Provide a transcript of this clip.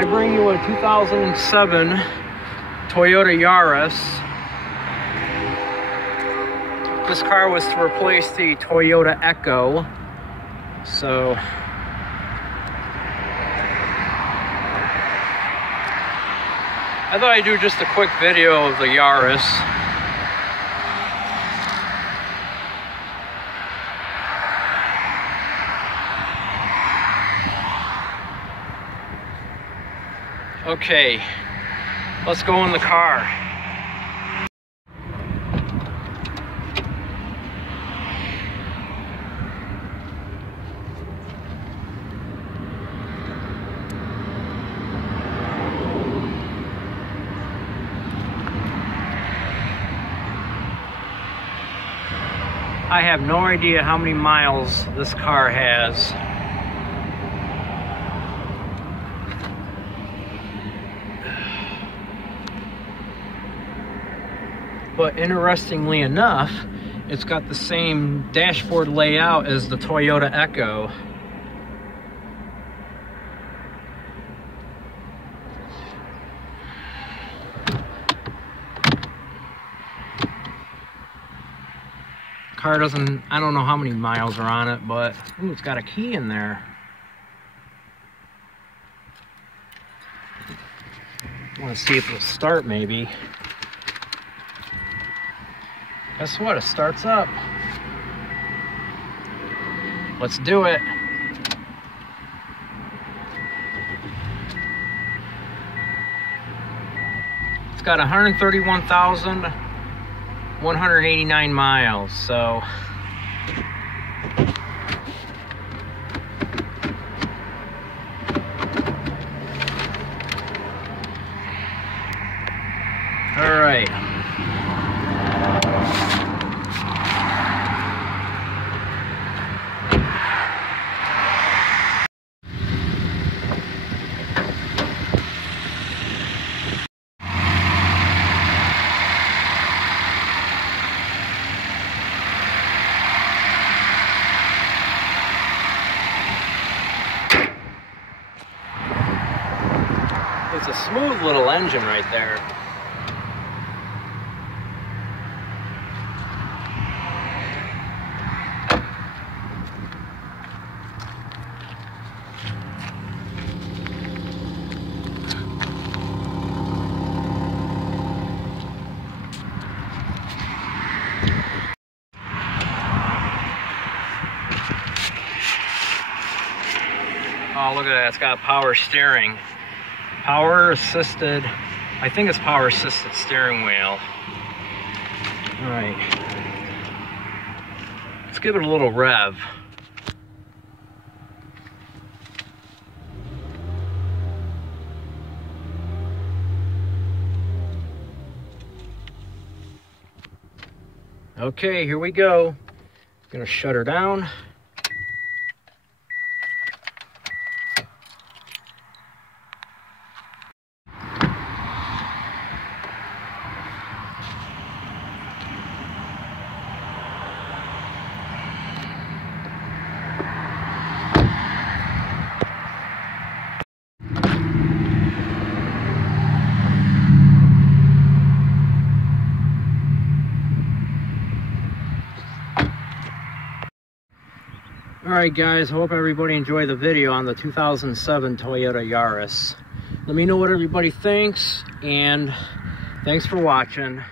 I bring you a 2007 Toyota Yaris. This car was to replace the Toyota Echo. So I thought I'd do just a quick video of the Yaris. Okay, let's go in the car. I have no idea how many miles this car has. But interestingly enough, it's got the same dashboard layout as the Toyota Echo. Car doesn't, I don't know how many miles are on it, but ooh, it's got a key in there. I want to see if it'll start maybe. Guess what? It starts up. Let's do it. It's got 131,189 miles, so all right. It's a smooth little engine right there. Oh, look at that, it's got power steering. Power assisted, I think it's power assisted steering wheel. All right, let's give it a little rev. Okay, here we go. Gonna shut her down. Alright guys, hope everybody enjoyed the video on the 2007 Toyota Yaris. Let me know what everybody thinks, and thanks for watching.